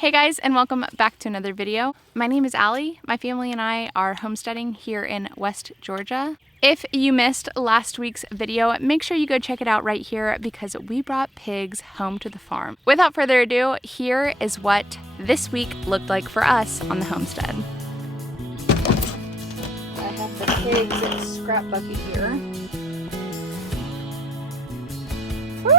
Hey guys, and welcome back to another video. My name is Allie. My family and I are homesteading here in West Georgia. If you missed last week's video, make sure you go check it out right here because we brought pigs home to the farm. Without further ado, here is what this week looked like for us on the homestead. I have the pigs scrap bucket here. Woo!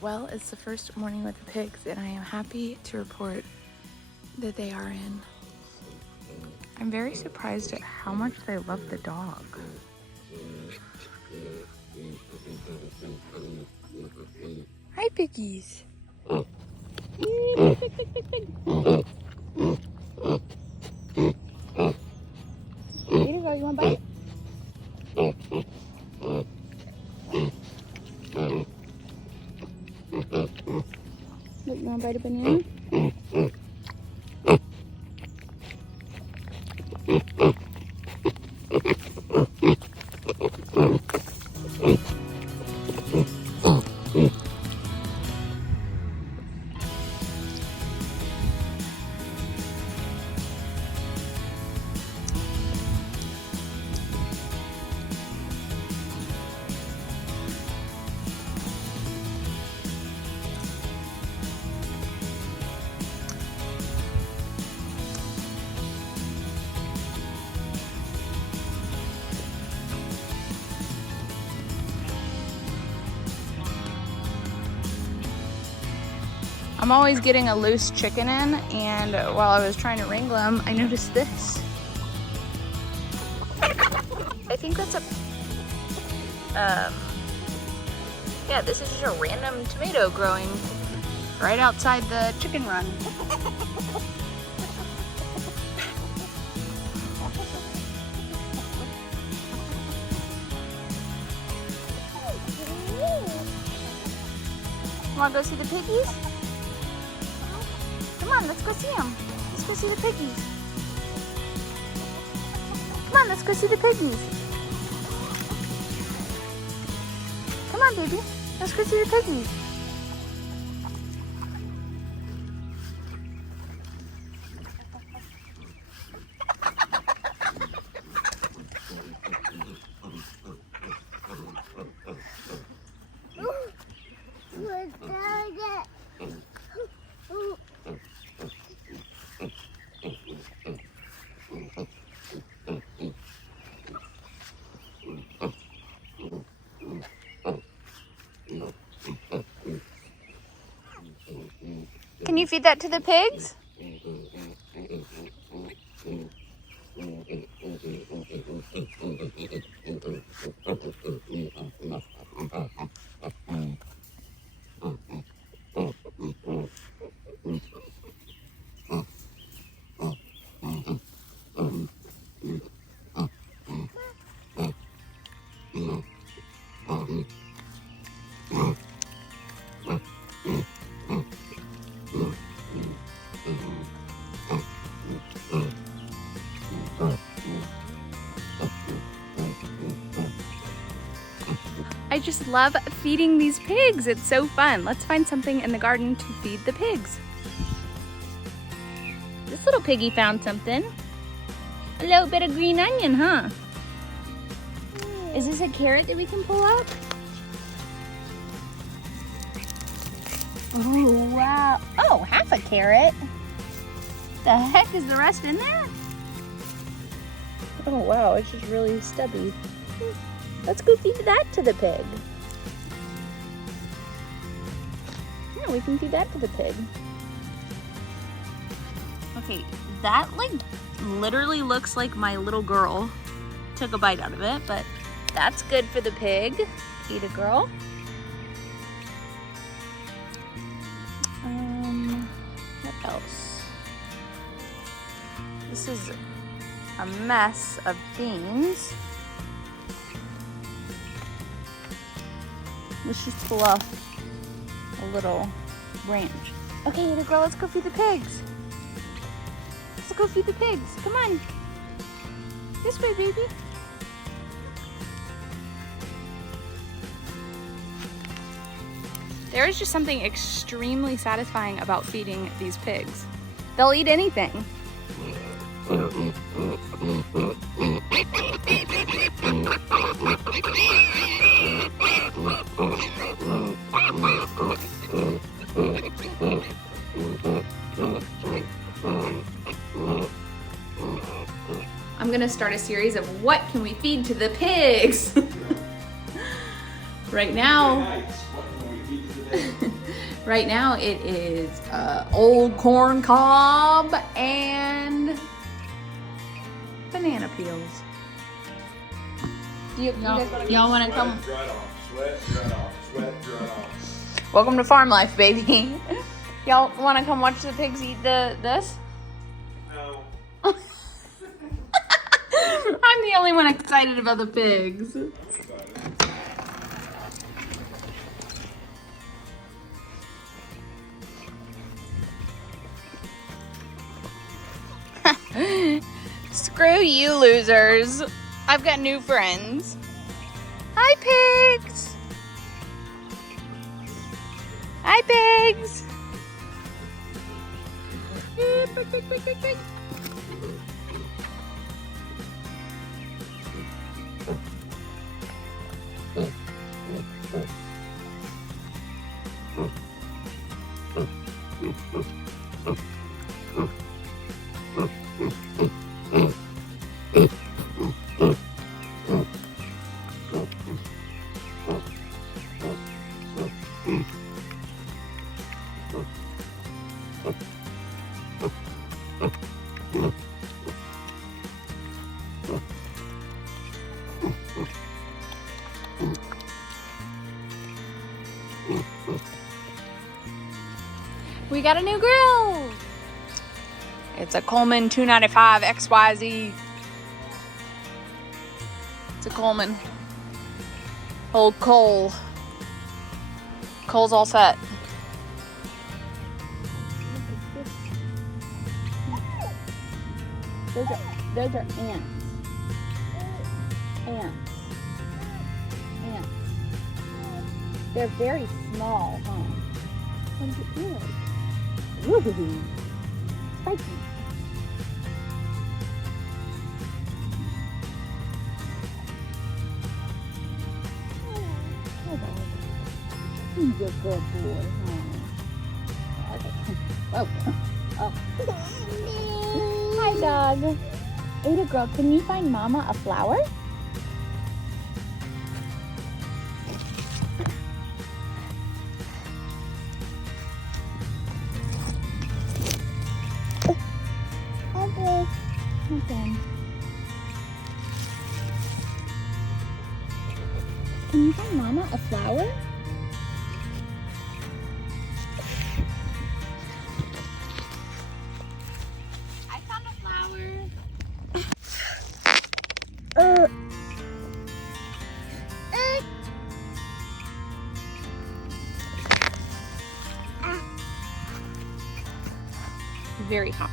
Well, it's the first morning with the pigs, and I am happy to report that they are in. I'm very surprised at how much they love the dog. Hi, piggies. Here you go, you want a bite? Look, you want to bite a banana? I'm always getting a loose chicken in, and while I was trying to wrangle them, I noticed this. I think that's a, yeah, this is just a random tomato growing right outside the chicken run. Wanna go see the piggies? Come on, let's go see them. Let's go see the piggies. Come on, let's go see the piggies. Come on, baby. Let's go see the piggies. Can you feed that to the pigs? I just love feeding these pigs. It's so fun. Let's find something in the garden to feed the pigs. This This little piggy found something. A little bit of green onion, huh? Is this a carrot that we can pull out? Oh, wow. Oh, half a carrot. The heck is the rest in there? Oh, wow, it's just really stubby. Let's go feed that to the pig. Yeah, we can feed that to the pig. Okay, that like literally looks like my little girl took a bite out of it, but that's good for the pig. Eat a girl. What else? This is a mess of beans. Let's just pull off a little branch. Okay, little girl, let's go feed the pigs. Let's go feed the pigs. Come on. This way, baby. There is just something extremely satisfying about feeding these pigs. They'll eat anything. I'm gonna start a series of what can we feed to the pigs? Right now, it is old corn cob and banana peels. Y'all want to come? Sweat, dry off. Welcome to farm life, baby. Y'all want to come watch the pigs eat this? No. I'm the only one excited about the pigs. Screw you, losers. I've got new friends. Hi, pigs. Hi, pigs. Pig. We got a new grill. It's a Coleman 295 XYZ. It's a Coleman. Old Cole. Cole's all set. Those are ants. Ants. They're very small, huh? What does it feel like? Ooh, spiky. Oh, dog. He's a good boy, huh? Okay. Oh. Hi, dog. Ada girl, can you find Mama a flower? Okay. Can you find Mama a flower? I found a flower. Very hot.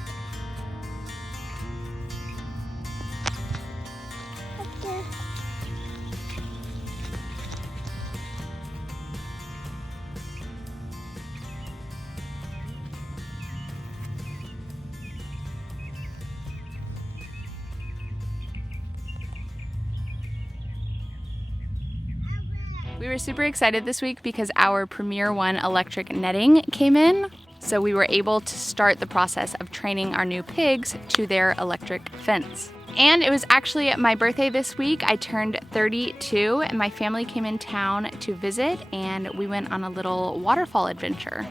We were super excited this week because our Premier One electric netting came in. So we were able to start the process of training our new pigs to their electric fence. And it was actually my birthday this week. I turned 32 and my family came in town to visit and we went on a little waterfall adventure.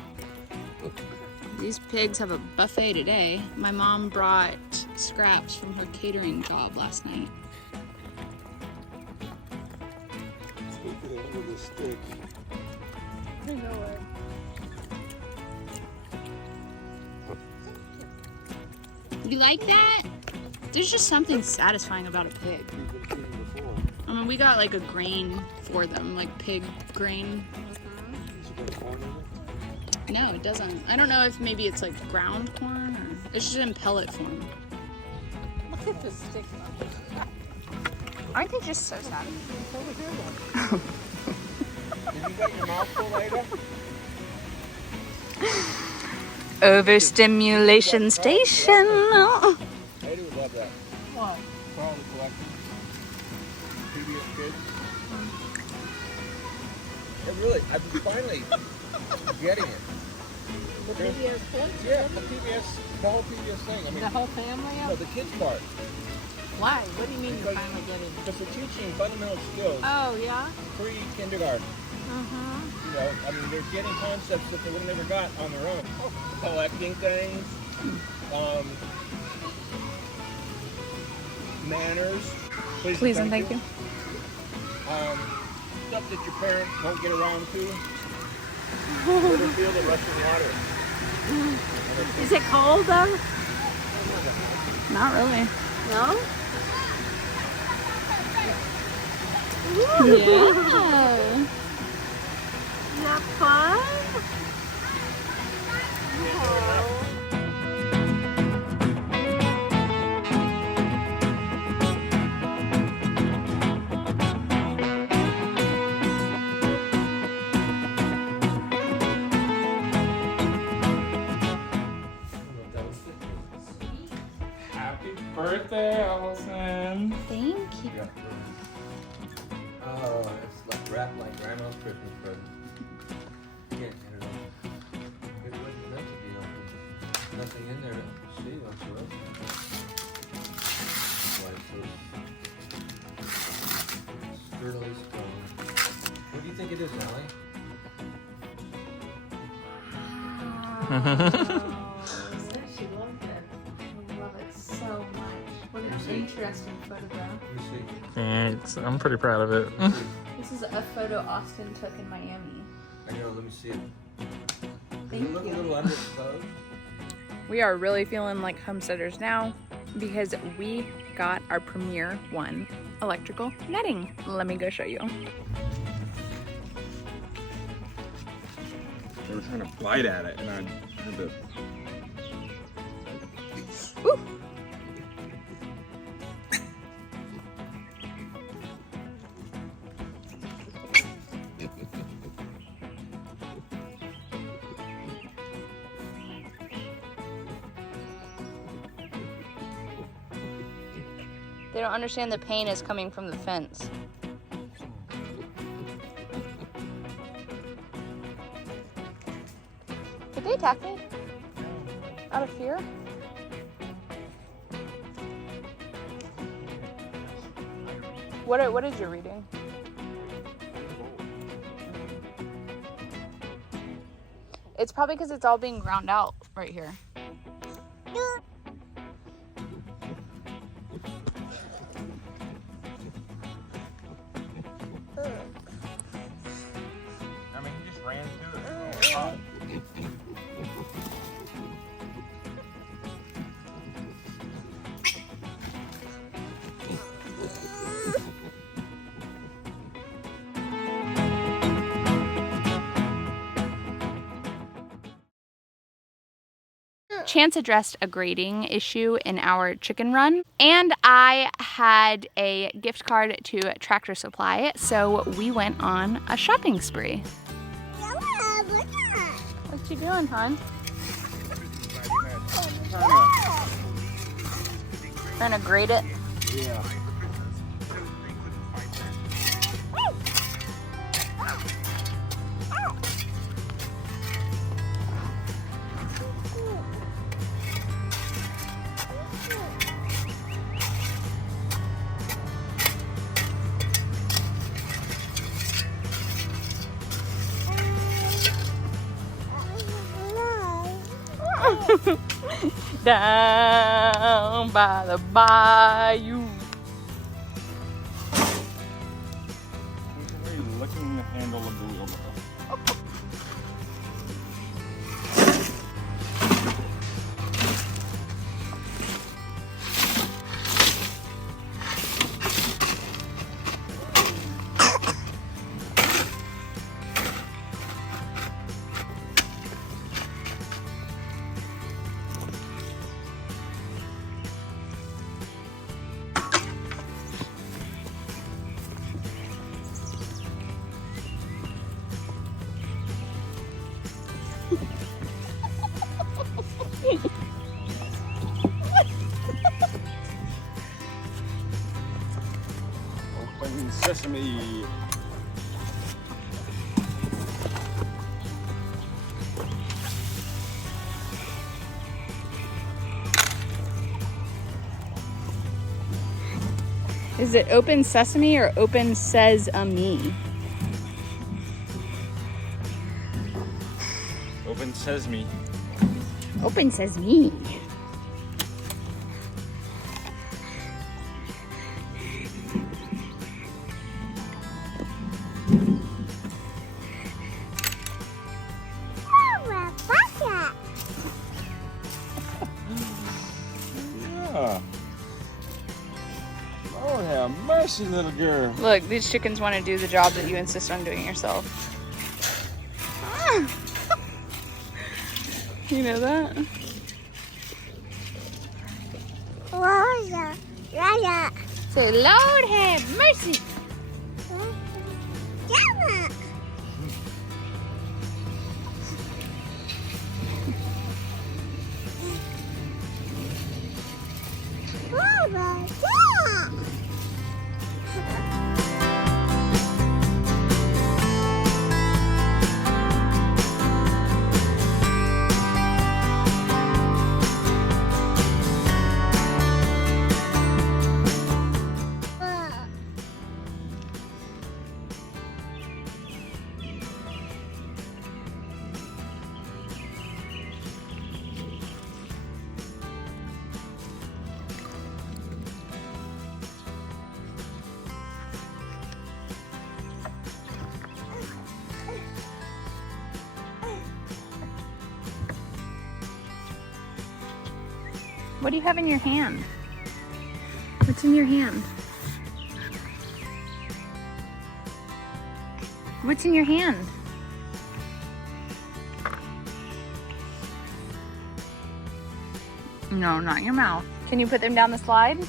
These pigs have a buffet today. My mom brought scraps from her catering job last night. I know it. You like that? There's just something satisfying about a pig. I mean, we got like a grain for them, like pig grain. No, it doesn't. I don't know if maybe it's like ground corn or it's just in pellet form. Look at the stick. Aren't they just so sad? Did you get your mouth full later? Overstimulation station. I do love that. What? Probably collecting PBS kids. It really, I'm finally getting it. The PBS kids? Yeah, the PBS, the whole PBS thing. I mean, The whole family? no, the kids part. Why? What do you mean you're finally getting it? Because they're teaching fundamental skills Oh, yeah? pre-kindergarten. Uh-huh. You know, I mean, they're getting concepts that they would have never got on their own. Collecting things, manners. Please and thank you. Stuff that your parents won't get around to. Little field of rushing water. Is it cold, though? Not really. No? Yeah. Is that fun? Happy birthday, Allison. Thank you. Oh, it's like wrapped like grandma's Christmas present. Can't get it open. It wasn't meant to be open. Nothing in there to see once you open it. That's why it's so sturdily strong. What do you think it is, Allie? She loved it. I love it so much. What an see. interesting photograph. You see? Thanks. I'm pretty proud of it. Let me see. This is a photo Austin took in Miami. I know, let me see it. Does Thank it look you. a little underexposed? We are really feeling like homesteaders now because we got our Premier One electrical netting. Let me go show you. They were trying to bite at it, and I had to. Woo! They don't understand the pain is coming from the fence. Did they attack me? Out of fear? What is your reading? It's probably because it's all being ground out right here. I mean, he just ran through it. Chance addressed a grading issue in our chicken run, and I had a gift card to Tractor Supply, so we went on a shopping spree. What you doing, hon? Trying to grade it? Yeah. Down by the bayou. Licking the handle of the wheel. Open sesame. Is it open sesame or open sesame? Open sesame. Open sesame. Yeah. Lord have mercy, little girl. Look, these chickens want to do the job that you insist on doing yourself. You know that? Say, Lord have mercy. What do you have in your hand? What's in your hand? What's in your hand? No, not your mouth. Can you put them down the slide?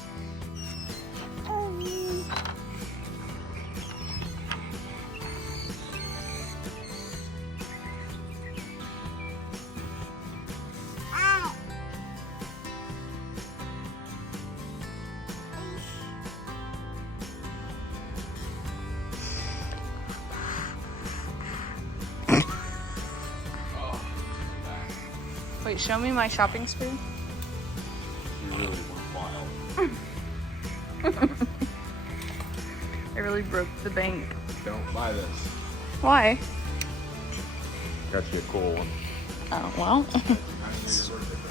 Wait, show me my shopping spree. You really went wild. I really broke the bank. Don't buy this. Why? Got you a cool one. Oh, well.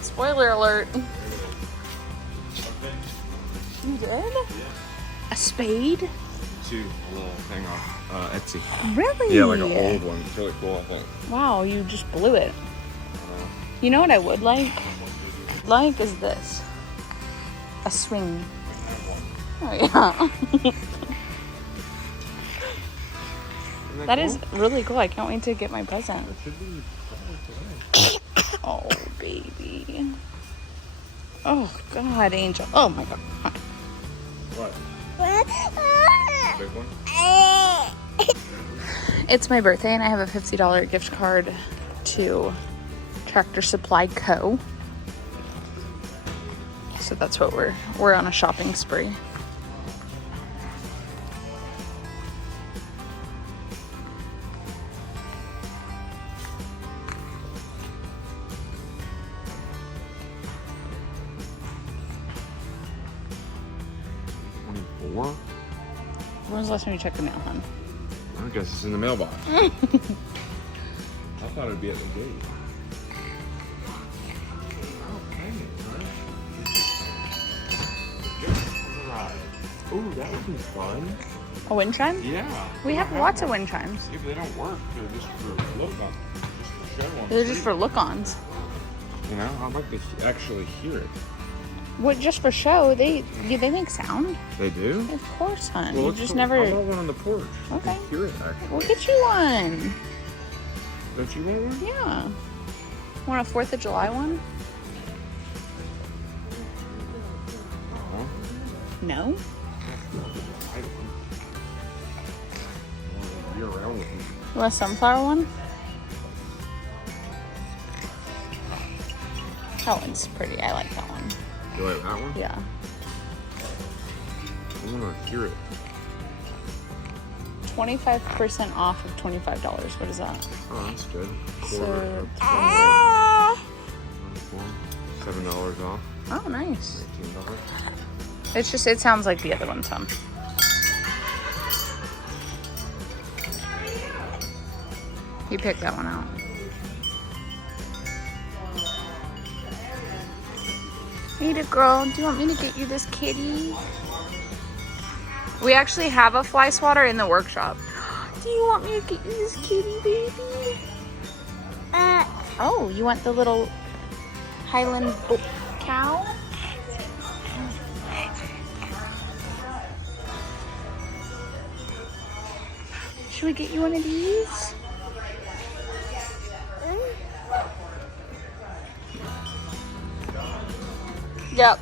Spoiler alert. You did? A spade? Two, a little thing off Etsy. Really? Yeah, like an old one. It's really cool, I think. Wow, you just blew it. You know what I would like? Like is this. A swing. Oh yeah. That is really cool. I can't wait to get my present. Oh, baby. Oh, God, Angel. Oh, my God. What? Big one? It's my birthday, and I have a $50 gift card to Tractor Supply Co. So that's what we're on a shopping spree. 4? When was the last time you checked the mail, hon? I guess it's in the mailbox. I thought it'd be at the gate. Oh, that would be fun. A wind chime? Yeah. We have lots of wind chimes. Yeah, but they don't work. They're just for look on. Just for show on. They're just for look-ons. You know, I'd like to actually hear it. What, just for show? They make sound. They do? Of course, hon. Well, You let's just go- never. I want one on the porch. I Okay. can hear it actually. We'll get you one. Don't you want one? Yeah. Want a 4th of July one? Huh? No. Year round with me. You want a sunflower one? That one's pretty. I like that one. You like that one? Yeah. I want to hear it. 25% off of $25. What is that? Oh, that's good. So, $7 off. oh, nice. $19. It's just, it sounds like the other one some. You picked that one out. Ada girl, do you want me to get you this kitty? We actually have a fly swatter in the workshop. Do you want me to get you this kitty, baby? Oh, you want the little Highland cow? Should we get you one of these? Yep.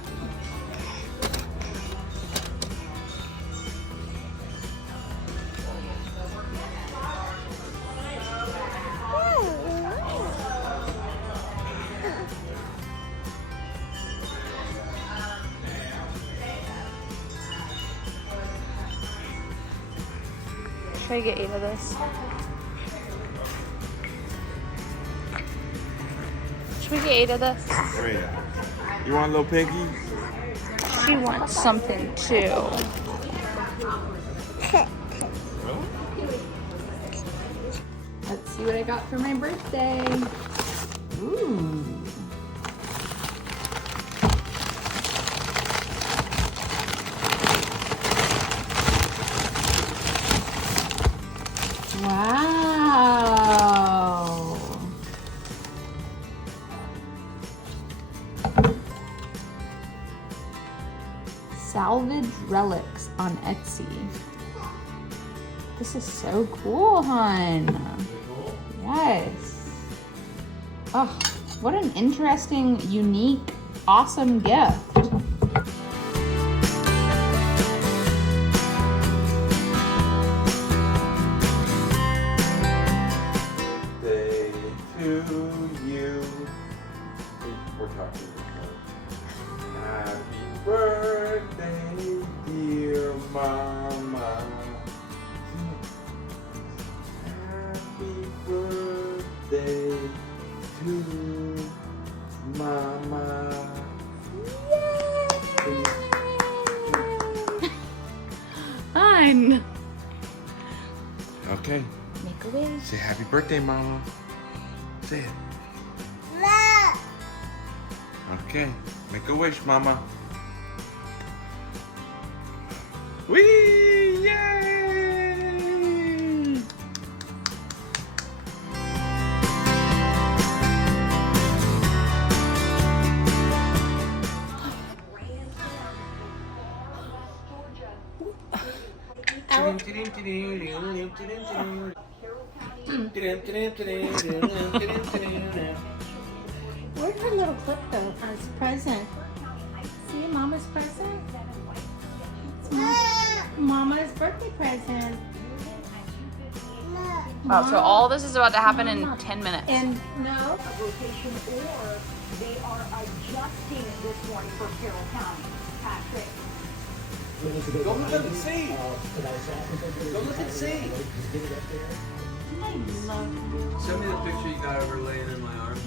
Should I get 8 of this? Should we get 8 of this? Wait. You want a little piggy? She wants something too. Let's see what I got for my birthday. Ooh. Wow. Salvage relics on Etsy. This is so cool, hon. Yes. Oh, what an interesting, unique, awesome gift. Day to you. We're talking about happy birthday, dear mama. Happy birthday to mama. Fun. Okay. Make a wish. Say happy birthday, mama. Say it. Okay. Make a wish, mama. Whee! Yay! Where'd her little clip go? As present. See, Mama's present. It's Mama's birthday present. Wow, so all this is about to happen in 10 minutes. And no. Rotation, or they are adjusting this one for Carroll County. Patrick. Go look and see. Go look and see. I love you. Send me the picture you got of her laying in my arms.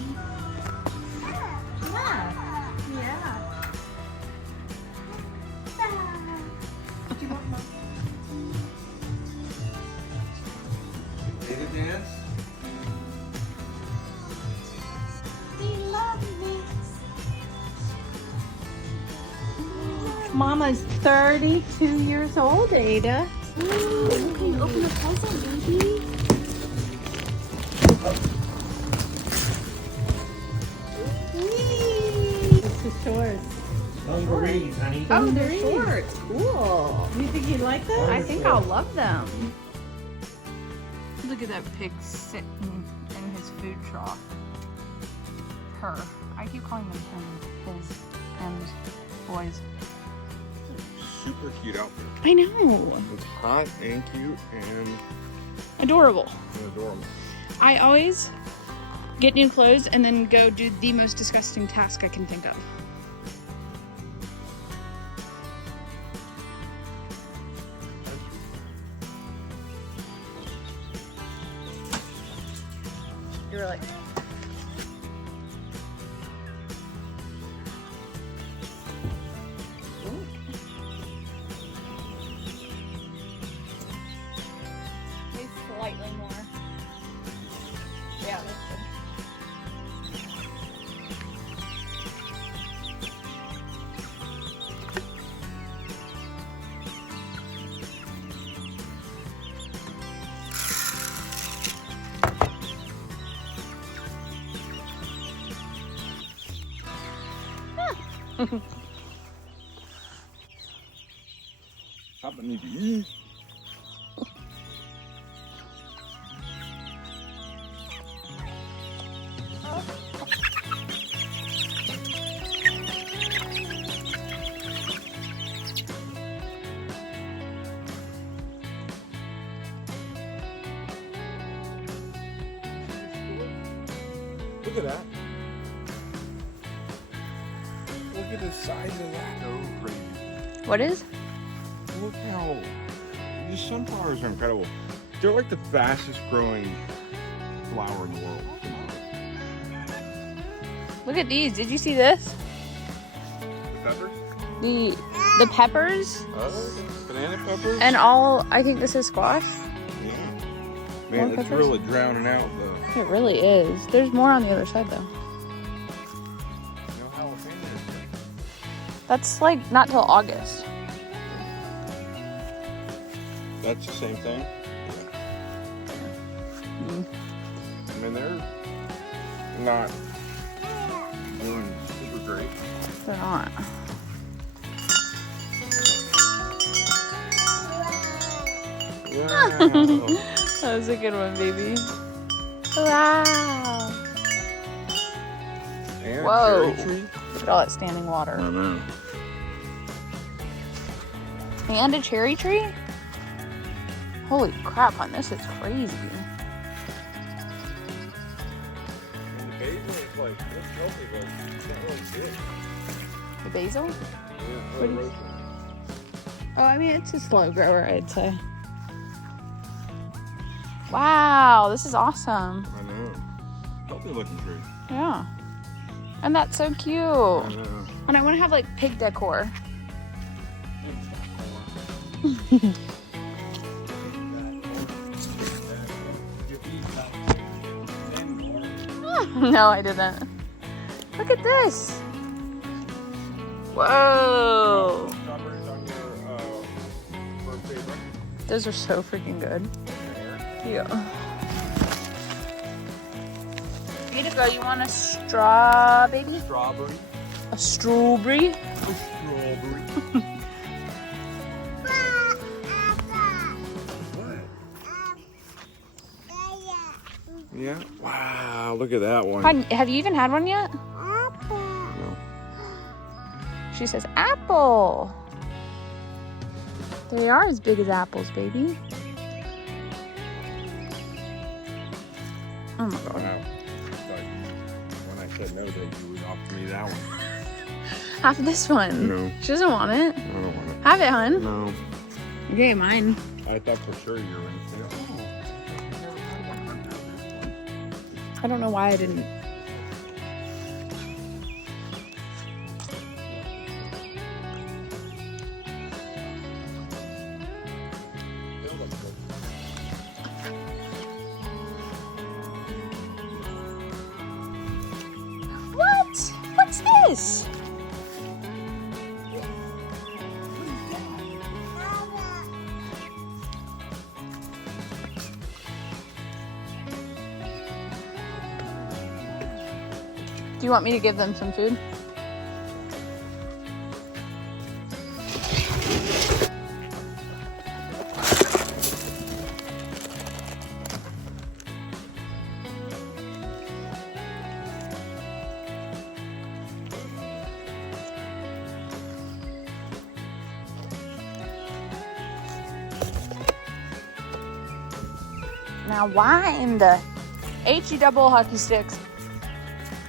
Yeah. Yeah. Do you want Mama's 32 years old, Ada. Ooh, can you open the present, baby? It's the shorts. Dungarees, honey. Oh, they're shorts. Cool. You think you'd like that? I think I'll love them. Look at that pig sitting in his food trough. Her. I keep calling them him, his, and boys. Super cute outfit. I know. It's hot and cute and Adorable. adorable. I always get new clothes and then go do the most disgusting task I can think of. You were like, maybe slightly more. Yeah, that's good. Papa need to eat. Look at that. Look at the size of that. So crazy. What is? Look how these sunflowers are incredible. They're like the fastest growing flower in the world. Look at these. Did you see this? The peppers? The peppers Oh, banana peppers? and all. I think this is squash. Yeah. More Man, it's peppers? really drowning out the It really is. There's more on the other side though. jalapenos. That's like not till August. That's the same thing. I mean, they're not doing super great. They're not. Wow. That was a good one, baby. Wow. And Whoa. cherry tree. Look at all that standing I water. know. And a cherry tree? Holy crap, hon, this is crazy. And the basil is like, it's healthy, but it's not really big. The basil? Yeah, What is- Oh, I mean, it's a slow grower, I'd say. Wow, this is awesome. I know. Healthy looking tree. Yeah. And that's so cute. I know. And I want to have like pig decor. No, I didn't. Look at this. Whoa. Strawberries on your birthday breakfast. Those are so freaking good. Yeah. Vita, you want a straw, baby? Strawberry. A strawberry? Strawberry. Yeah. Wow, look at that one. Have you even had one yet? No. She says apple. They are as big as apples, baby. Oh my god. Wow. Like, when I said no, that you would offer me that one. Have this one. No. She doesn't want it. I don't want it. Have it, hun. No. Okay, mine. I thought for sure you were going to say, oh. I don't know why I didn't. What? What's this? Do you want me to give them some food? Now why in the HE double hockey sticks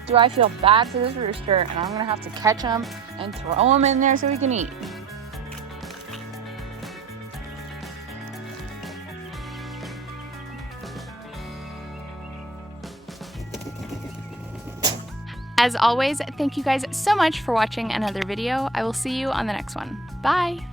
do I feel bad for this rooster and I'm gonna have to catch him and throw him in there so he can eat? As always, thank you guys so much for watching another video. I will see you on the next one. Bye!